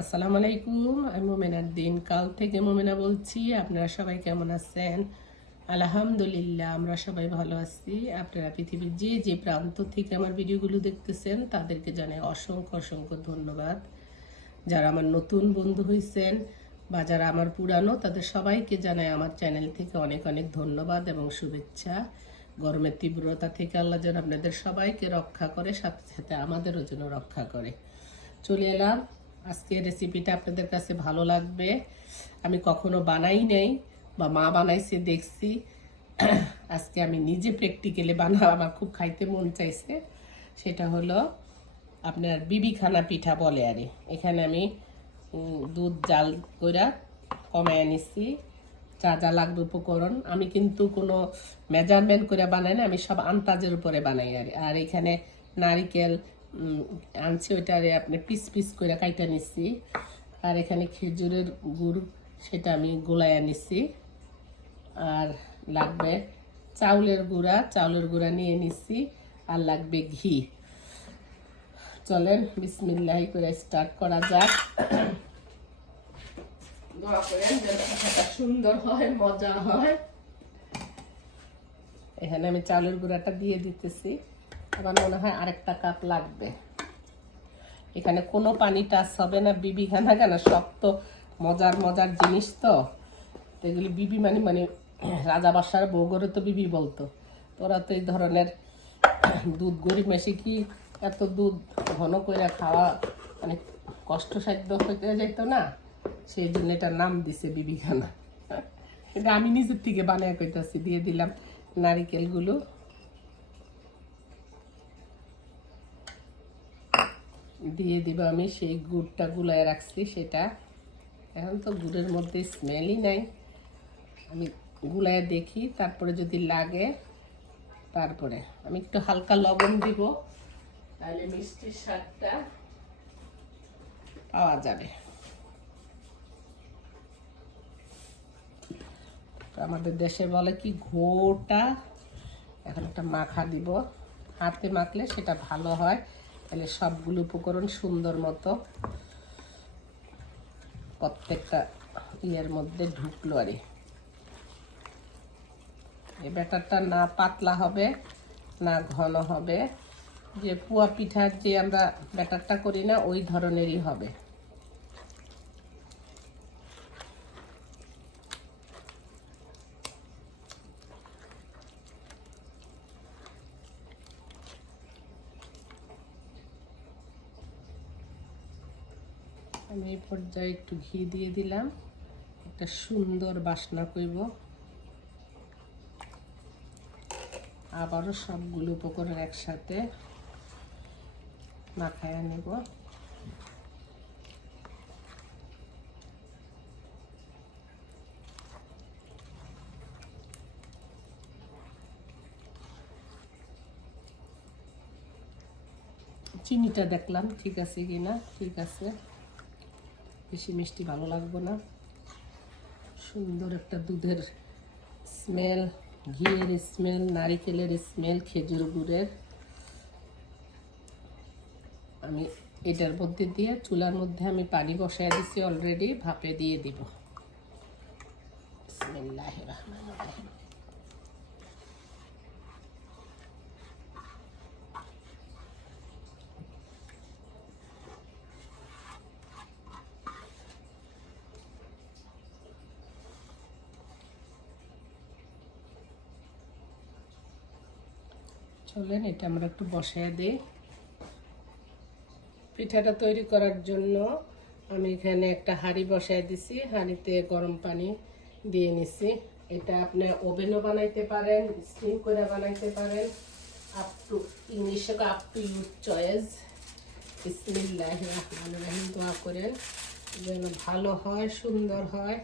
আসসালামু আলাইকুম, আমি মোমেনার দিন কাল থেকে মোমেনা বলছি, আপনারা সবাই কেমন আছেন? আলহামদুলিল্লাহ, আমরা সবাই ভালো আছি। আপনারা পৃথিবীর যে যে প্রান্ত থেকে আমার ভিডিওগুলো দেখতেছেন, তাদেরকে জানাই অসংখ্য অসংখ্য ধন্যবাদ। যারা আমার নতুন বন্ধু হয়েছেন বা যারা আমার পুরানো, তাদের সবাইকে জানাই আমার চ্যানেল থেকে অনেক অনেক ধন্যবাদ এবং শুভেচ্ছা। গরমের তীব্রতা থেকে আল্লাহ যেন আপনাদের সবাইকে রক্ষা করে, সাথে সাথে আমাদেরও যেন রক্ষা করে। চলে এলাম আজকে রেসিপিটা আপনাদের কাছে ভালো লাগবে। আমি কখনো বানাই নেই বা মা বানাইছে, দেখছি। আজকে আমি নিজে প্র্যাকটিক্যালি বানা আমার খুব খাইতে মন চাইছে। সেটা হলো আপনার বিবিখানা পিঠা বলে আরে এখানে আমি দুধ জাল কইরা কমায় নিছি। যা যা লাগবে উপকরণ। আমি কিন্তু কোনো মেজারমেন্ট করে বানাই না, আমি সব আন্তাজের উপরে বানাই আর এখানে নারিকেল আনছি, ওইটারে আপনি পিস পিস করে কাইটা নিছি। আর এখানে খেজুরের গুড়, সেটা আমি গোলায় নিছি। আর লাগবে চাউলের গুঁড়া চাউলের গুঁড়া নিয়ে নিছি, আর লাগবে ঘি। চলেন, বিসমিল্লাহি করে স্টার্ট করা যাক। দোয়া করেন যেন সুন্দর হয়, মজা হয়। এখানে আমি চাউলের গুঁড়াটা দিয়ে দিতেছি। আমার মনে হয় আরেকটা কাপ লাগবে। এখানে কোনো পানি টাচ হবে না, বিবি খানা কেন সব তো মজার মজার জিনিস তো। এগুলি বিবি মানে মানে রাজা বাসার বউগরে তো বিবি বলতো। তোরা তো এই ধরনের দুধ গরিব মেশে কি এত দুধ ঘন করে খাওয়া মানে কষ্টসাধ্য হতে যেত না? সেই জন্য এটার নাম দিছে বিবিখানা এটা আমি নিজের থেকে বানায় কইতাছি, দিয়ে দিলাম নারিকেলগুলো। দিয়ে দিব আমি সেই গুড়টা গুলায় রাখছি সেটা। এখন তো গুড়ের মধ্যে স্মেলই নাই। আমি গুলায় দেখি, তারপরে যদি লাগে, তারপরে। আমি একটু হালকা লবণ দিব, তাহলে মিষ্টির স্বাদটা পাওয়া যাবে। আমাদের দেশে বলে কি, ঘোটা। এখন একটা মাখা দিব। হাতে মাখলে সেটা ভালো হয়। তাহলে সবগুলো উপকরণ সুন্দর মতো প্রত্যেকটা ইয়ের মধ্যে ঢুকলো আরে। এই ব্যাটারটা না পাতলা হবে, না ঘন হবে, যে পুয়া পিঠার যে আমরা ব্যাটারটা করি না, ওই ধরনেরই হবে। আমি এই পর্যায়ে একটু ঘি দিয়ে দিলাম। একটা সুন্দর বাসনা করব। আবারও সবগুলো উপকরণ একসাথে মাখায় নেব চিনিটা দেখলাম ঠিক আছে কিনা? ঠিক আছে। বেশি মিষ্টি ভালো লাগবে না। সুন্দর একটা দুধের স্মেল ঘিয়ের স্মেল নারিকেলের স্মেল খেজুর গুড়ের। আমি এটার মধ্যে দিয়ে চুলার মধ্যে আমি পানি বসায় দিছি অলরেডি ভাপে দিয়ে দিব। বিসমিল্লাহির রহমানির চলেন, এটা আমরা একটু বসায় দিই। পিঠাটা তৈরি করার জন্য আমি এখানে একটা হাঁড়ি বসায় দিছি, হাঁড়িতে গরম পানি দিয়ে নিছি। এটা আপনি ওভেনও বানাইতে পারেন, স্টিম করে বানাইতে পারেন। আপ টু ইংলিশে আপ টু ইউর চয়েস বিসমিল্লাহ দোয়া করেন যেন ভালো হয়, সুন্দর হয়।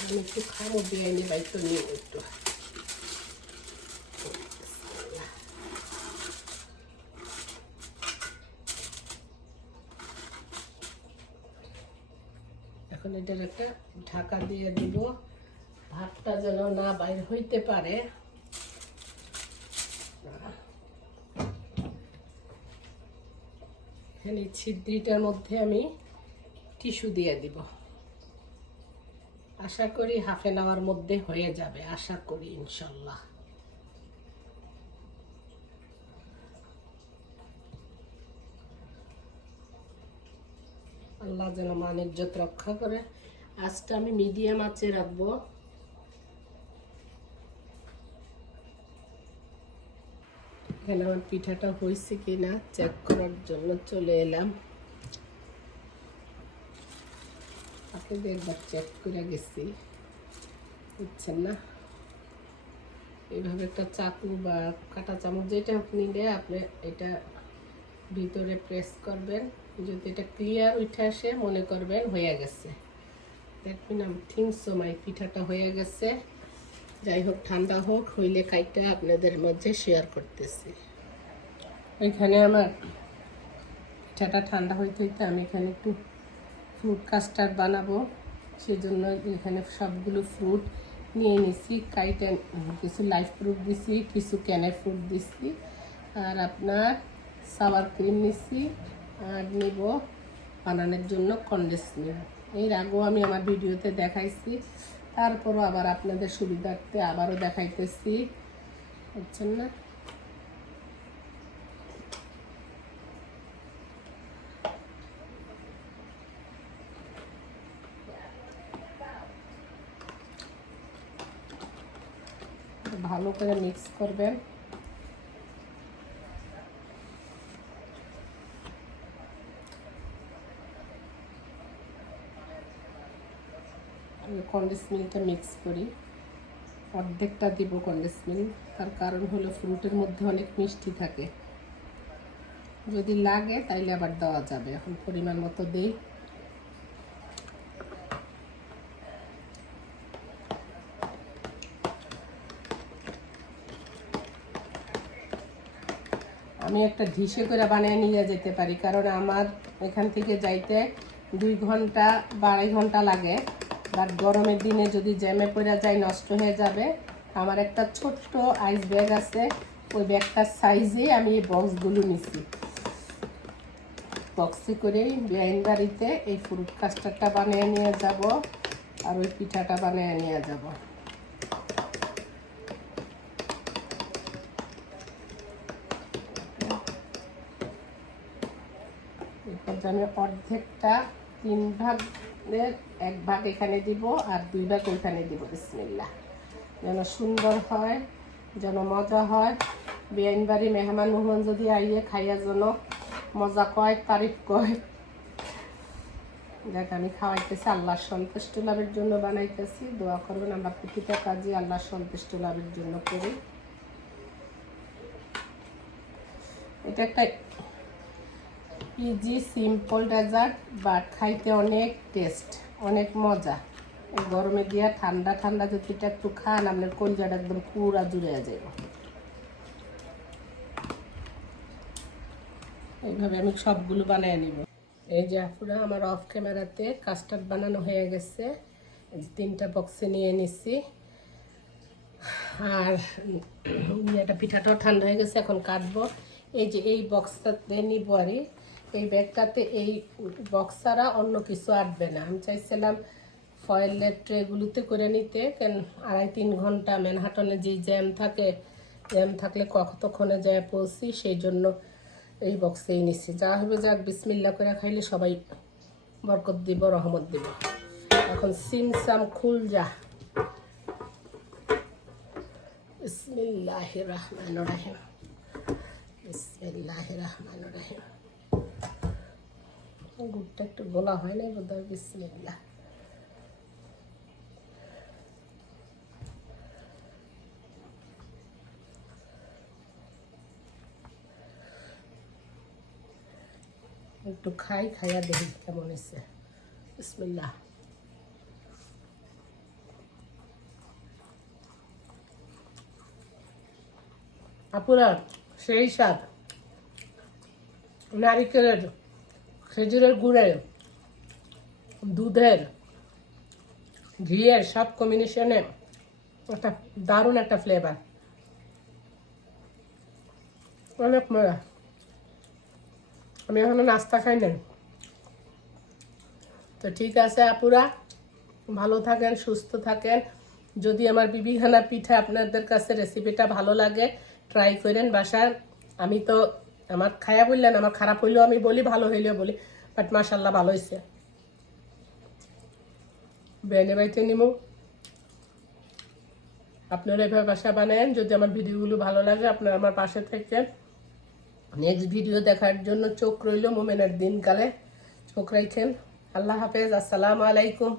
আমি একটু খামো, দিয়ে নি বাইতো নিয়ে একটু। এখন এটার একটা ঢাকা দিয়ে দিব। ভাতটা যেন না বাইর হইতে পারে। এখানে ছিদ্রিটার মধ্যে আমি টিস্যু দিয়ে দিব। আশা করি হাফ এন আওয়ার মধ্যে হয়ে যাবে, আশা করি ইনশাল্লাহ। আল্লাহ যেন মান ইজ্জত রক্ষা করে। আজটা আমি মিডিয়াম আঁচে রাখব। এখানে আমার পিঠাটা হয়েছে কিনা চেক করার জন্য চলে এলাম। আপনাদের একবার চেক করে গেছি। বুঝছেন না? এইভাবে একটা চাকু বা কাটা চামচ যেটা হোক নিলে আপনি এটা ভিতরে প্রেস করবেন। যদি এটা ক্লিয়ার উঠে আসে, মনে করবেন হয়ে গেছে। That mean um think so my পিঠাটা হয়ে গেছে। যাই হোক, ঠান্ডা হোক, হইলে কাইটা আপনাদের মধ্যে শেয়ার করতেছি। ওইখানে আমার পিঠাটা ঠান্ডা হইতে হইতে আমি এখানে একটু ফ্রুট কাস্টার্ড বানাবো। সেজন্য এখানে সবগুলো ফ্রুট নিয়ে নিছি। কাইটা কিছু লাইফ ফ্রুট দিছি, কিছু ক্যানের ফ্রুট দিছি। আর আপনার সাওয়ার ক্রিম নিছি। আর নেব বানানোর জন্য কন্ডেন্স নেব এর আগেও আমি আমার ভিডিওতে দেখাইছি। তারপরও আবার আপনাদের সুবিধার্থে আবারও দেখাইতেছি। বুঝছেন না? ভালো করে মিক্স করবেন। কন্ডেন্স মিল্কটা মিক্স করি। অর্ধেকটা দিব কন্ডেন্স মিল্ক তার কারণ হলো ফ্রুটের মধ্যে অনেক মিষ্টি থাকে। যদি লাগে তাইলে আবার দেওয়া যাবে, এখন পরিমাণ মতো দেই। আমি একটা ঢিসে করে বানিয়ে নিয়ে যেতে পারি, কারণ আমার এখান থেকে যাইতে দুই ঘণ্টা বা আড়াই ঘণ্টা লাগে। বাট গরমের দিনে যদি জ্যামে পড়ে যায়, নষ্ট হয়ে যাবে। আমার একটা ছোট্ট আইস ব্যাগ আছে, ওই ব্যাগটার সাইজে আমি এই বক্সগুলো নিছি। বক্সে করে বেআইন বাড়িতে এই ফ্রুট কাস্টারটা বানিয়ে নিয়ে যাব আর ওই পিঠাটা বানিয়ে নিয়ে যাব। আমি অর্ধেকটা তিন ভাগের এক ভাগ এখানে দিব আর দুই ভাগ ওইখানে দিব বিসমিল্লা যেন সুন্দর হয়, যেন মজা হয়। বেআইন বাড়ি মেহমান মোহন যদি আইয়ে খাইয়া যেন মজা কয়, তারিফ কয়। দেখ আমি খাওয়াইতেছি, আল্লাহর সন্তুষ্ট লাভের জন্য বানাইতেছি। দোয়া করবেন আমরা প্রতিটা কাজই আল্লাহর সন্তুষ্ট লাভের জন্য করি। এটা একটা ইজি সিম্পল ডেজার্ট, বাট খাইতে অনেক টেস্ট, অনেক মজা। গরমে দিয়া ঠান্ডা ঠান্ডা যদি একটু খান, আপনার কলজাটা একদম পুরা জুড়ে যাব এইভাবে আমি সবগুলো বানিয়ে নিব। এই যে আপুরা, আমার অফ ক্যামেরাতে কাস্টার্ড বানানো হয়ে গেছে। তিনটা বক্সে নিয়ে নিছি। আর এটা পিঠাটাও ঠান্ডা হয়ে গেছে, এখন কাটবো। এই যে এই বক্সটাতে নিব আর এই ব্যাগটাতে এই বক্স ছাড়া অন্য কিছু আটবে না। আমি চাইছিলাম ফয়েলের ট্রেগুলোতে করে নিতে, কেন আড়াই তিন ঘণ্টা ম্যানহাটনে যে জ্যাম থাকে জ্যাম থাকলে কতক্ষণে যায় পৌঁছি, সেই জন্য এই বক্সেই নিচ্ছি যা হবে যাক, বিসমিল্লা করে খাইলে সবাই বরকত দিব, রহমত দিব। এখন সিম সাম খুল যা। বিসমিল্লাহ রহমান রাহিম। বিসমিল্লাহ রহমান রাহিম। গুড়টা একটু গোলা হয় না বোধ হয় একটু খাই, খাইয়া দেখি কেমন হয়েছে। বিসমিল্লাহ। আপুরা, সেই স্বাদ। নারিকেলের খেজুরের গুড়ের, দুধের, ঘিয়ের সব কম্বিনেশনে একটা দারুণ একটা ফ্লেভার অনেক মজা। আমি এখনও নাস্তা খাই নাই। তো ঠিক আছে আপুরা, ভালো থাকেন, সুস্থ থাকেন। যদি আমার বিবিখানা পিঠা আপনাদের কাছে রেসিপিটা ভালো লাগে ট্রাই করেন বাসায়। আমি তো আমার খায়া বললেন আমার খারাপ হইলেও আমি বলি, ভালো হইলেও বলি বাট মাসাল্লাহ ভালো হয়েছে বেনে বাইতে নিমু। আপনারা এভাবে বাসা বানায়েন, যদি আমার ভিডিওগুলো ভালো লাগে, আপনারা আমার পাশে থাকেন। নেক্সট ভিডিও দেখার জন্য চোখ রইল মোমেনের দিনকালে। চোখ রাখেন আল্লাহ হাফেজ, আসসালামু আলাইকুম।